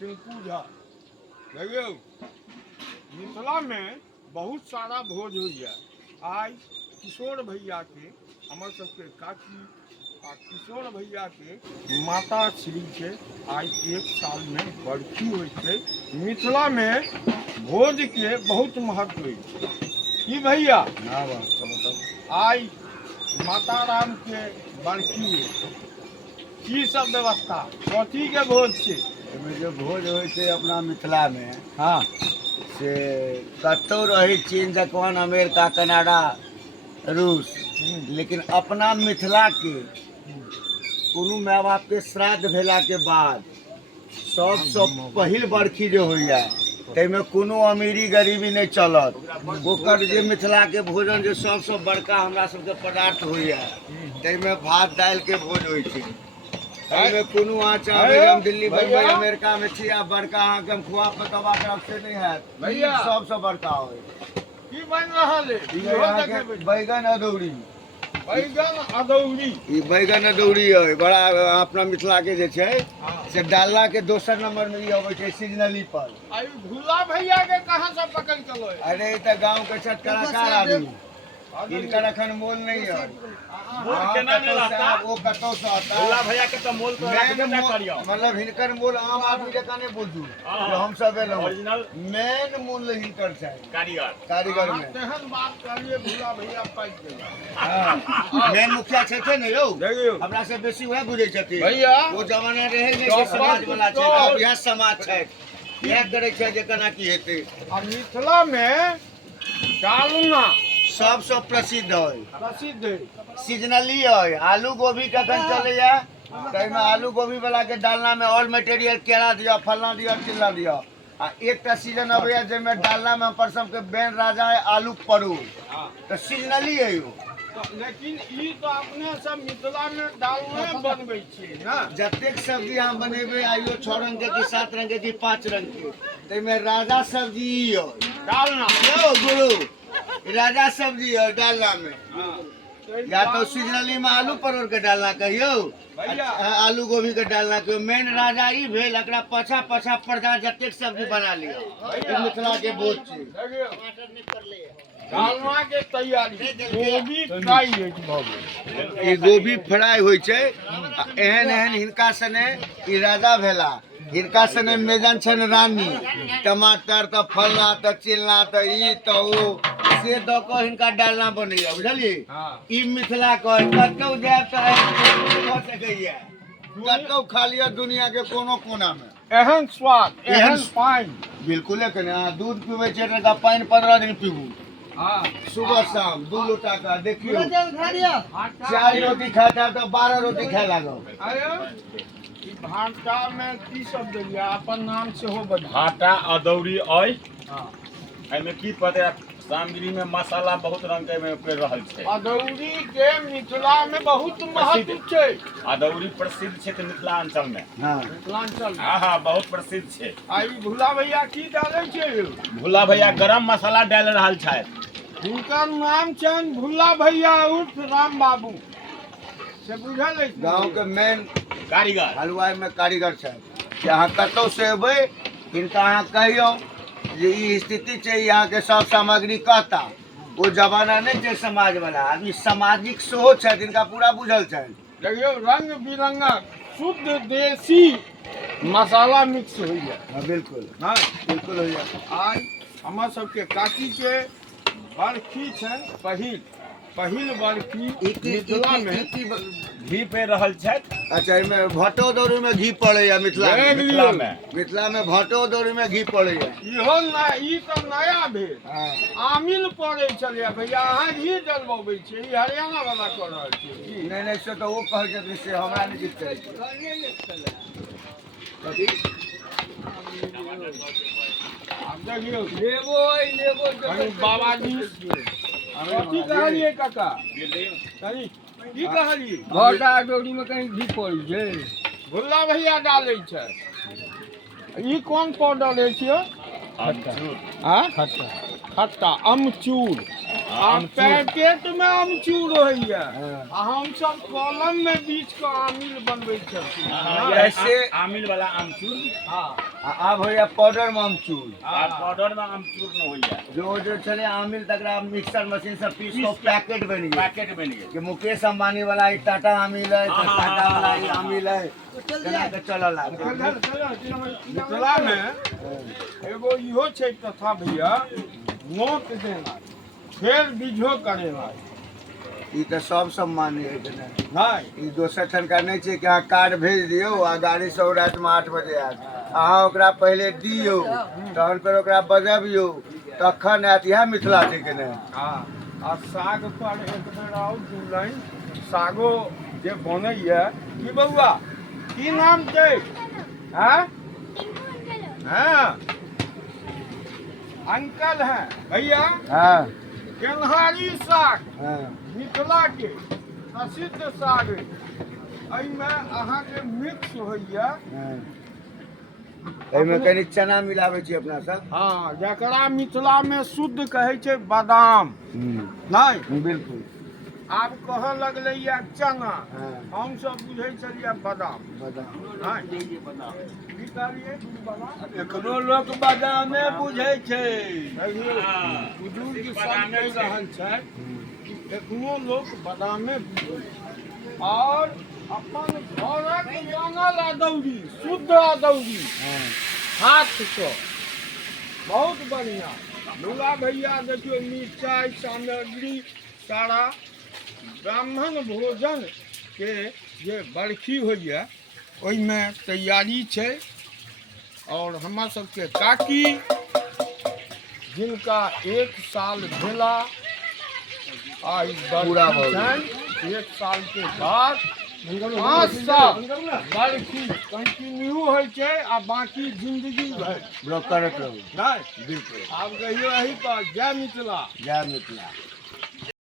टिंकू झा। देखियो मिथिला में बहुत सारा भोज होइए। आज किशोर भैया के हमर सबके काकी आ किशोर भैया के माता श्री के आज 1 साल में बरखी होइ छै। मिथिला में भोज के बहुत महत्व होइ छै। की भैया आज माता राम के बरखी की सब व्यवस्था कथी के भोज छै? जो भोज होइ छै अपना मिथिला में हाँ से कतौ रही चीन, जापान, अमेरिका, कनाडा, रूस, लेकिन अपना मिथिला के कोनो माय बाप के श्राद्ध भेला के बाद सबसे पहिल बरखी जो होइया तैमे कोनो अमीरी गरीबी नहीं चलत। ओकर जे मिथिला के भोजन जो सबसे बड़का हमरा सबके पदार्थ होइया तैमे भात दालि के भोज होइ छै। एहिमे कोनो अहाँ चाहबै हम दिल्ली बम्बई अमेरिका में छी आ बड़का अहाँके हम खुआ पतवा तरफ से नहीं हैत भैया सबसे बड़का होइ की बन रहल है? इहो देखेबै। बैगन अदौड़ी। बैगन अदौड़ी ई बैगन अदौड़ी है बड़ा अपना मिथिला के जे छै से डालना के दोसर नंबर में ई अबै छै सीजनली पर। आई भूला भैया के कहां से पकड़ के लो? अरे ई त गांव के छठ कलाकार आदमी इनकर अखन मोल नहीं है। मोल केना नहीं रहता? वो कतौ से आता भोला भैया के तो मोल तो रखबे ना करियो। मतलब हिनकर मोल आम आदमी जकां नहीं बुझू जो हम सब एलौ ओरिजिनल मेन मूल्य हिनकर छै कारीगर में। तेहन बात करिए भूला भैया पाइक देला। हां मेन मुखिया छै ने यौ देखियो हमरा से बेसी वह बुझै छथिन भैया। वो जमाना रहे जे समाज वाला छै अब यह समाज छै यह करे छै जे केना की हेतै। आ मिथिला में डालना सबसे प्रसिद्ध है प्रसिद्ध है। सीजनली है। आलू गोभी कखन चलैया तैमे आलू गोभी वाला के डालना में ऑल मटेरियल केरा दिया, फलना दिया, चिल्ला दिया। आ एकटा सीजन अबैया जेमे डालना में पर सबके बैन राजा है आलू परोर तो सीजनली है यो। लेकिन ई तो अपने सब मिथिला में डालने बनबै छियै ना। जतेक सब्जी अहाँ बनेबै आइयो 6 रंग के कि 7 रंग के कि 5 रंग के तैमे राजा सब्जी ई है डालना यो गुरु राजा सब्जी है डालना में। या तो सीजनली में आलू परोर के डालना कहियो आलू गोभी के डालना कहियो मेन राजा ई भेल एकरा पाछा पाछा प्रजा जतेक सब्जी बना लियो ई मिथिला के भोज छै। डालना के तैयारी गोभी फ्राई है भऽ ई गोभी फ्राई होइ छै। एहन एहन हिनका सने ई राजा भेला हिनका सने मेजन छन रानी टमाटर त फलना त चिलना त ई त ओ से द क हिनका डालना बनैया बुझलिए। ई मिथिला के कतौ जायब त हो सकैया कतौ खा लिया दुनिया के कोनो कोना में एहन स्वाद एहन पानि बिल्कुल कने अहाँ दूध पीबै छियै त पानि 15 दिन पीबू सुबह शाम 2 लोटा का देखियो 4 रोटी खाता तो 12 रोटी खाए लागब। अरे ई भाटा में की सब देलिया अपन नाम से हो बता। भाटा अदौरी अइ एमे की पते सामग्री में मसाला बहुत रंग के में कर रहल छै। अदौरी के मिथिला में बहुत महत्व छै। अदौरी प्रसिद्ध छै त मिथिलांचल में। हां मिथिलांचल में हां बहुत प्रसिद्ध छै। आई भूला भैया की डालै छै? भोला भैया गरम मसाला डाल रहल छथि। हिनकर नाम छनि भूला भैया उर्फ राम बाबू से बुझल है। गांव के मेन कारीगर हलवाई में कारीगर छै कि अहाँ कतौ से एबै हिनका अहाँ कहियो जे ई स्थिति छै यहाँ के सब सामग्री कहता वो जमाना नहीं छै समाज वाला आदमी सामाजिक सेहो छै जिनका पूरा बुझल छै। देखियो रंग बिरंगक शुद्ध देसी मसाला मिक्स होइए। बिल्कुल हाँ बिल्कुल होइया। आज हमर सबके काकी के बरखी छनि पहिल बरखी मिथिला में घी पे रहल छथि। अच्छा इमे भटो दौरी में घी पड़ैया मिथिला में। मिथिला में भटो दौरी में घी पड़ैया। इहो ई तो नया भेल हाँ आमिल पड़ै छलै भैया अहाँ घी डलबबै छियै ई हरियाणा वाला कऽ रहल छियै। नहीं नहीं से तो वो कह छथिन से हमरा नहीं दिख छै। आब देखियो लेबो बाबाजी कथी कहलिए काका कनी की कहलिए? भाटा अदौरी में कहीं घी पड़ी छै। भुल्ला भैया डालै छै। ई कोन पाउडर लै छियो? अमचूर हाँ खट्टा अमचूर आ पैकेट में आमचूर होइए हाँ। आ हम सब कॉलम में बीच के आमिल बनबै छथिन ऐसे- आमिल वाला आमचूर हाँ अब होइए पाउडर में आमचूर आ पाउडर में आमचूर न होइए जो चले आमिल तकरा मिक्सर मशीन से पीस को पैकेट बन गया पैकेट बन गए कि मुकेश अंबानी वाला ई टाटा आमिल है हाँ, हाँ, टाटा वाला हाँ, ई हाँ। आमिल है केना के चलल मिथिला में एगो इहो छै कथा भैया नोट देना फेर बीझो करेना ई तो सब सम्मान्य है कि नहीं नहीं ई दोसर ठन का नहीं छै कि अहाँ कार्ड भेज दियौ आ गाड़ी से रात में 8 बजे आयत अहाँ ओकरा पहले दियौ तहन फेर ओकरा बजबियौ तखन आयत इएह मिथिला छै कि नहीं हाँ आ साग पर एक बेर आउ दू लाइन सागो जे बनैया की बउआ की नाम छै हाँ हाँ अंकल है भैया हाँ गेनहारी साग हाँ मिथिला के प्रसिद्ध साग एहिमे अहाँके मिक्स होइया एहिमे कनी चना मिलाबै छी अपना सब हाँ जकरा मिथिला में शुद्ध कहै छै बादाम नहीं बिल्कुल आब कहऽ लगलैया चना हाँ हम सब बुझै छलियै बादाम बादाम नहीं की कहलियै बादाम एखनो लोक बादामे बुझै छै बुजुर्ग सब कहि रहल छै एखनो लोक बादामे बुझै छै और अपन घरक बनल अदौरी शुद्ध अदौरी हाथ से बहुत बढ़िया भोला भैया देखियो मिरचाई सामग्री सारा ब्राह्मण भोजन के जे बरखी होइए ओहिमे तैयारी छै और हमरा सबके काकी जिनका 1 साल भेला आई पूरा भऽ गेल। छनि 1 साल के बाद 5 साल बरखी कंटिन्यू होइ छै आ बाकी जिंदगी भरि ब्लॉक करत रहू नहीं बिल्कुल आब कहियो एही पर जय मिथिला जय मिथिला